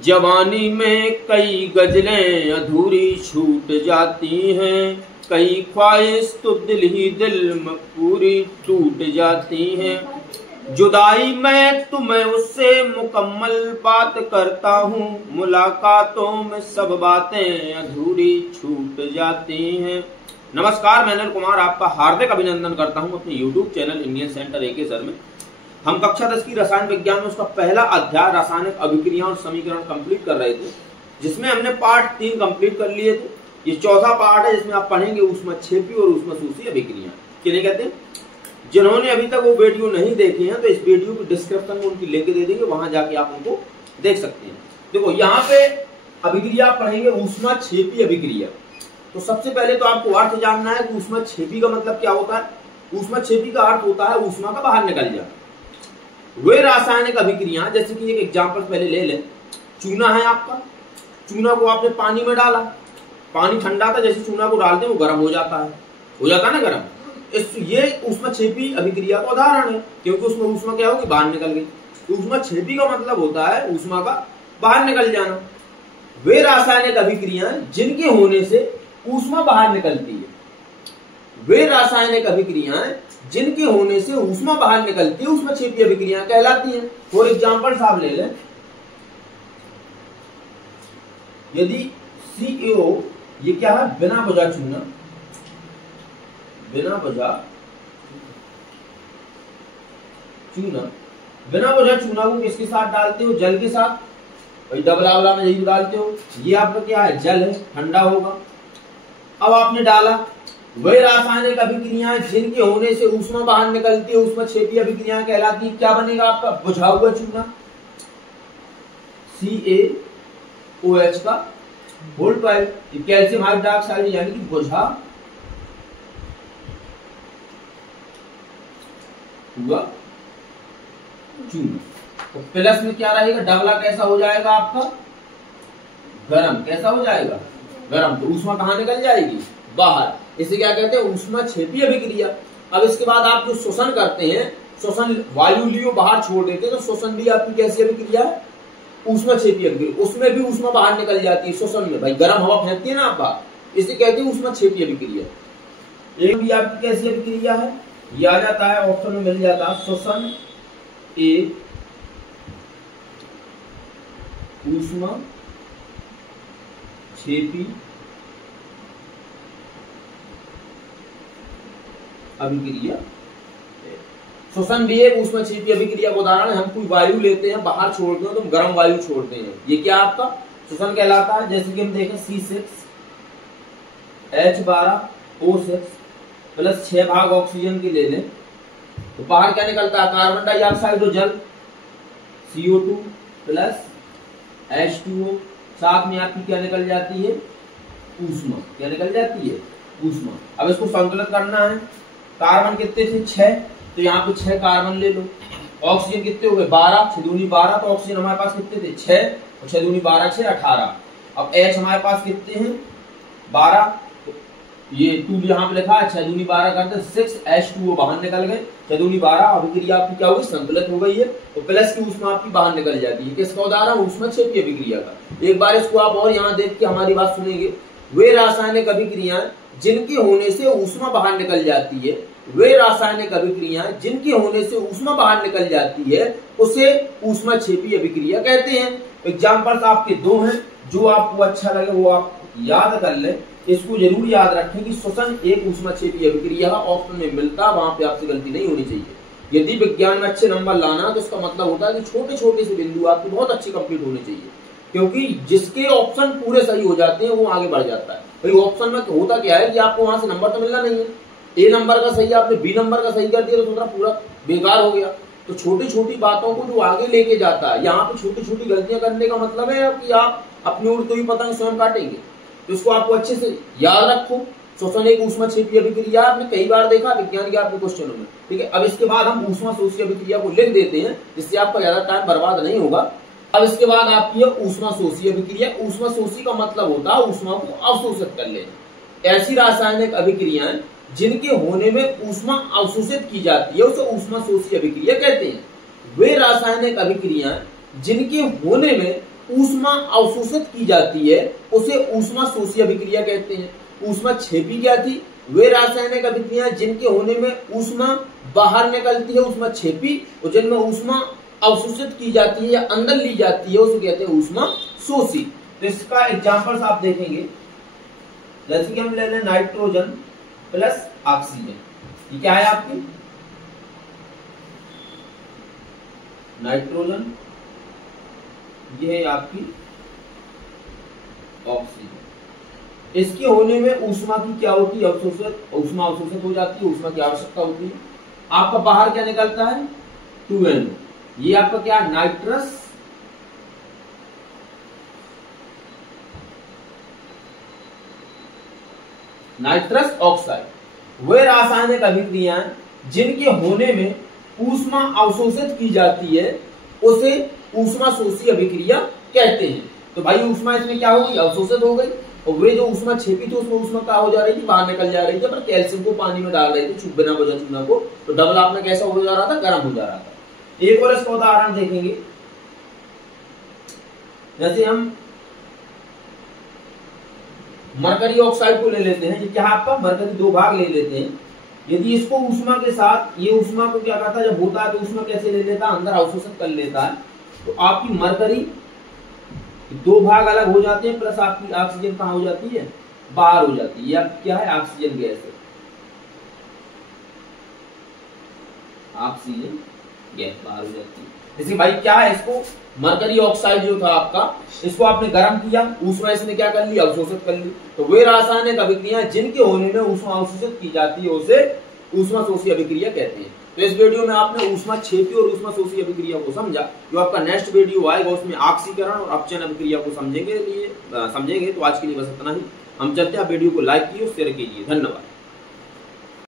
जवानी में कई गजलें अधूरी छूट जाती हैं, कई ख्वाहिश तो दिल ही दिल में पूरी टूट जाती हैं। जुदाई में तुम्हें उससे मुकम्मल बात करता हूँ, मुलाकातों में सब बातें अधूरी छूट जाती हैं। नमस्कार, मैं अनिल कुमार आपका हार्दिक अभिनंदन करता हूँ अपने YouTube channel Indian centre AK sir में। हम कक्षा 10 की रसायन विज्ञान में उसका पहला अध्याय रासायनिक अभिक्रिया और समीकरण कंप्लीट कर रहे थे, जिसमें हमने पार्ट 3 कंप्लीट कर लिए थे। ये चौथा पार्ट है जिसमें आप पढ़ेंगे ऊष्मक्षेपी और ऊष्मशोषी अभिक्रिया किन्हें कहते हैं। जिन्होंने अभी तक वो वीडियो नहीं देखे हैं तो इस वीडियो की डिस्क्रिप्शन में उनकी लिंक दे देंगे, वहां जाके आप उनको देख सकते हैं। देखो यहाँ पे अभिक्रिया पढ़ेंगे ऊष्मक्षेपी अभिक्रिया। तो सबसे पहले तो आपको अर्थ जानना है कि ऊष्मक्षेपी का मतलब क्या होता है। ऊष्मक्षेपी का अर्थ होता है ऊष्मा का बाहर निकल जाना। वे रासायनिक अभिक्रिया, जैसे कि एक एग्जांपल पहले ले लें। चूना है आपका, चूना को आपने पानी में डाला, पानी ठंडा था, जैसे चूना को डालते हैं वो गर्म हो जाता है ना गर्म। ये ऊष्मक्षेपी अभिक्रिया का उदाहरण है, क्योंकि उसमें ऊष्मा क्या होगी, बाहर निकल गई। तो ऊष्मक्षेपी का मतलब होता है ऊष्मा का बाहर निकल जाना। वे रासायनिक अभिक्रिया जिनके होने से ऊष्मा बाहर निकलती है, वे रासायनिक अभिक्रियाएं जिनके होने से ऊष्मा बाहर निकलती है ऊष्मक्षेपी अभिक्रिया कहलाती हैं। फॉर एग्जांपल साहब ले लें, यदि CaO ये क्या है, बिना वजह चूना, बिना वजह चूना को किसके साथ डालते हो, जल के साथ। भाई डबला में यही डालते हो। ये आपका क्या है, जल है, ठंडा होगा। अब आपने डाला, वही रासायनिक अभिक्रियाएं जिनके होने से ऊष्मा बाहर निकलती है ऊष्मक्षेपी अभिक्रियाएं कहलाती है। क्या बनेगा आपका, बुझा हुआ चूना, CaOH का होल 12, कैल्शियम हाइड्रोक्साइड यानी कि बुझा हुआ चूना। तो प्लस में क्या रहेगा, डबला कैसा हो जाएगा आपका, गरम। कैसा हो जाएगा, गरम। तो ऊष्मा कहां निकल जाएगी, बाहर। इसे क्या कहते हैं, ऊष्मक्षेपी अभिक्रिया। अब इसके बाद आप जो शोषण करते हैं, शोषण वायु लियो बाहर छोड़ देते हैं, तो शोषण भी आपकी कैसी अभिक्रिया है, ऊष्मक्षेपी अभिक्रिया। उसमें भी ऊष्मा बाहर निकल जाती है शोषण में। भाई गर्म हवा फेंकती है ना आप बाहर, इसे कहते हैं ऊष्मक्षेपी अभिक्रिया। ये भी आपकी कैसी अभिक्रिया है, ये आ जाता है ऑप्शन में मिल जाता है, शोषण एक ऊष्मक्षेपी अभिक्रिया। शोषण भी एक ऊष्मक्षेपी अभिक्रिया का उदाहरण है। हम कोई वायु लेते हैं, बाहर छोड़ते हैं, तो हम गर्म वायु छोड़ते हैं, ये क्या आपका शोषण कहलाता है। जैसे कि हम देखें C6H12O6 प्लस 6 भाग ऑक्सीजन की ले लें, तो बाहर क्या निकलता है, कार्बन डाइऑक्साइड और जल, CO2 प्लस H2O, साथ में आपकी क्या निकल जाती है, ऊष्मा। क्या निकल जाती है, ऊष्मा। अब इसको संतुलित करना है। कार्बन कितने थे, 6, तो यहाँ पे 6 कार्बन ले लो। ऑक्सीजन कितने हो गए, 12, 6 दूनी 12, तो ऑक्सीजन हमारे पास कितने थे, 6, और 6 दूनी 12, 6, 18। अब H हमारे पास कितने हैं, 12, तो ये 2 यहाँ पे लिखा है, 6 दूनी 12 करते 6H2O बाहर निकल गए, 6 दूनी 12। अभिक्रिया आपकी क्या होगी, संतुलित हो गई है। तो प्लस की ऊष्मा आपकी बाहर निकल जाती है। किसका उदाहरण, ऊष्मक्षेपी अभिक्रिया का। एक बार इसको आप और यहाँ देख के हमारी बात सुनेंगे। वे रासायनिक अभिक्रियाएं जिनके होने से ऊष्मा बाहर निकल जाती है, वे रासायनिक अभिक्रियाएं जिनके होने से ऊष्मा बाहर निकल जाती है, उसे ऊष्मक्षेपी अभिक्रिया कहते हैं। एग्जांपल्स आपके 2 हैं, जो आपको अच्छा लगे वो आप याद कर लें। इसको जरूर याद रखें कि शोषण एक ऊष्मक्षेपी अभिक्रिया ऑप्शन में मिलता है, वहां पे आपसे गलती नहीं होनी चाहिए। यदि विज्ञान में अच्छे नंबर लाना तो उसका मतलब होता है कि छोटे छोटे से बिंदु आपके बहुत अच्छे कंप्लीट होने चाहिए, क्योंकि जिसके ऑप्शन पूरे सही हो जाते हैं वो आगे बढ़ जाता है। भाई ऑप्शन में तो होता क्या है कि आपको वहां से नंबर तो मिलना नहीं है। A नंबर का सही, आपने B नंबर का सही कर दिया तो दूसरा पूरा बेकार हो गया। तो छोटी छोटी बातों को जो आगे लेके जाता है, यहाँ पे छोटी छोटी गलतियां करने का मतलब है कि आप अपनी उड़ती हुई पतंग स्वयं काटेंगे। तो इसको आपको अच्छे से याद रखो। शोषण एक ऊष्मक्षेपी अभिक्रिया आपने कई बार देखा विज्ञान के आपके क्वेश्चनों में, ठीक है। अब इसके बाद हम ऊष्मशोषी अभिक्रिया को लिख देते हैं, जिससे आपका ज्यादा टाइम बर्बाद नहीं होगा। अब इसके बाद आपकी है ऊष्मशोषी अभिक्रिया। ऊष्मशोषी का मतलब होता है ऊष्मा को अवशोषित कर लेना। ऐसी रासायनिक अभिक्रियाएं जिनके होने में ऊष्मा अवशोषित की जाती है उसे ऊष्मशोषी अभिक्रिया कहते हैं। वे रासायनिक अभिक्रियाएं जिनके होने में ऊष्मा अवशोषित की जाती है उसे ऊष्मा शोषी अभिक्रिया कहते हैं। ऊष्मा क्षेपी क्या थी? वे रासायनिक अभिक्रियाएं जिनके होने में ऊष्मा बाहर निकलती है ऊष्मा क्षेपी, और जिनमें ऊष्मा अवशोषित की जाती है या अंदर ली जाती है उसे कहते हैं ऊष्मा शोषी। तो इसका एग्जांपल्स आप देखेंगे, जैसे कि हम ले लें नाइट्रोजन प्लस ऑक्सीजन। ये क्या है आपकी? नाइट्रोजन, ये है आपकी ऑक्सीजन। इसके होने में ऊष्मा की क्या होती है? अवशोषित, ऊष्मा अवशोषित हो जाती है, ऊष्मा की आवश्यकता होती है। आपका बाहर क्या निकलता है? 2NO। ये आपका क्या? Nitrous oxide. वे रासायनिक अभिक्रियाएं जिनके होने में ऊष्मा अवशोषित की जाती है उसे ऊष्मा शोषी अभिक्रिया कहते हैं। तो भाई ऊष्मा इसमें क्या हो गई? अवशोषित हो गई, और वे जो ऊष्मा छिपी थी उसमें ऊष्मा क्या हो जा रही थी? बाहर निकल जा रही थी। पर कैल्शियम को पानी में डाल रहे थे बिना वजह चूना को, तो डबल आप में कैसा हो जा रहा था? गर्म हो जा रहा था। एक और इसका उदाहरण देखेंगे, जैसे हम मरकरी ऑक्साइड को ले लेते हैं। ये क्या आपका? मरकरी 2 भाग ले लेते हैं। यदि इसको ऊष्मा के साथ, ये ऊष्मा को क्या करता है जब होता है तो ऊष्मा कैसे ले लेता है? अंदर अवशोषित कर लेता है। तो आपकी मरकरी 2 भाग अलग हो जाते हैं, प्लस आपकी ऑक्सीजन कहां हो जाती है? बाहर हो जाती है। ये आपकी क्या है? ऑक्सीजन गैस है। ऑक्सीजन गैस बाहर हो जाती है। जैसे भाई क्या है? इसको मरकरी ऑक्साइड जो था आपका, इसको आपने गर्म किया, ऊष्मा इसने क्या कर ली? अवशोषित कर ली। तो वे रासायनिक अभिक्रियाएं जिनके होने में ऊष्मा अवशोषित की जाती है उसे ऊष्मा शोषी अभिक्रिया कहते हैं। तो इस वीडियो में आपने ऊष्मा क्षेपी और ऊष्मा शोषी अभिक्रिया को समझा। जो आपका नेक्स्ट वीडियो आएगा उसमें ऑक्सीकरण और अपचयन अभिक्रिया को समझेंगे। तो आज के लिए बस इतना ही। हम चलते हैं, वीडियो को लाइक कीजिए और शेयर कीजिए। धन्यवाद।